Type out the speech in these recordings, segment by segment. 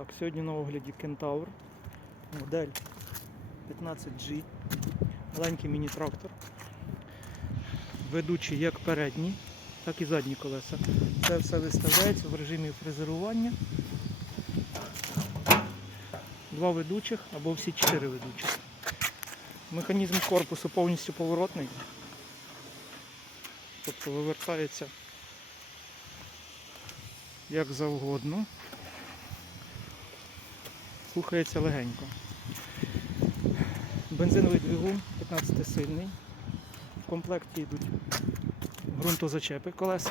Так, сьогодні на огляді Кентавр, модель 15G, маленький міні-трактор, ведучий як передні, так і задні колеса. Це все виставляється в режимі фрезерування. Два ведучих або всі чотири ведучих. Механізм корпусу повністю поворотний. Тобто вивертається як завгодно. Слухається легенько. Бензиновий двигун 15 сильний. В комплекті йдуть ґрунтозачепи колеса.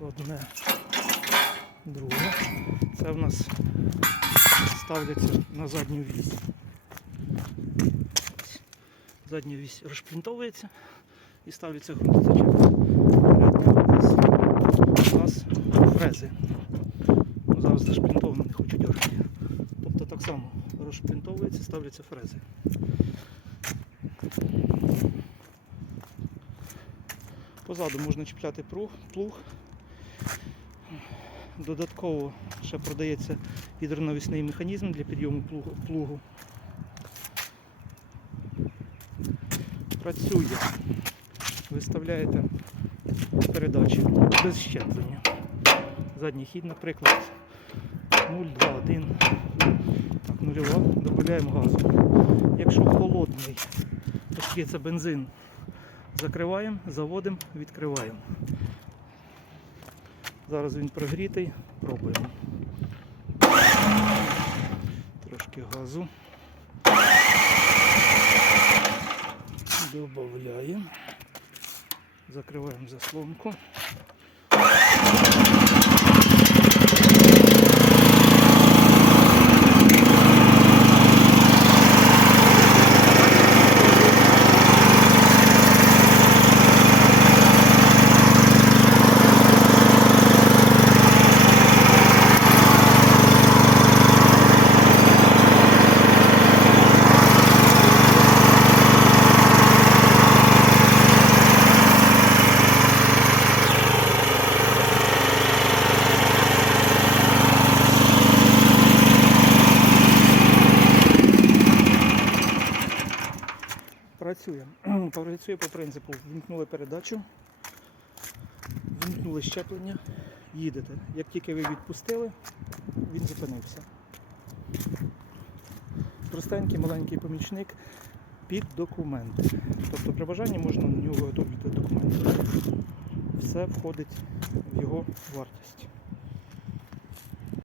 Одне, друге. Це в нас ставляться на задню вісь. Задня вісь розшплінтовується і ставляться ґрунтозачепи. У нас Ну, зараз зашплінтовано, не хочу дергати. Тобто так само розшплінтовується, ставляться фрези. Позаду можна чіпляти плуг. Додатково ще продається гідронавісний механізм для підйому плугу. Працює. Виставляєте передачі без щеплення. Задній хід, наприклад, 0, 2, 1. Так, нульова, додаємо газу. Якщо холодний, оскільки це бензин, закриваємо, заводимо, відкриваємо. Зараз він прогрітий, пробуємо. Трошки газу. Додаємо. Закриваємо заслонку. Працює. Працює по принципу. Вімкнули передачу, вімкнули щеплення, їдете. Як тільки ви відпустили, він зупинився. Простенький маленький помічник під документи. Тобто при бажанні можна на нього виготовити документи. Все входить в його вартість.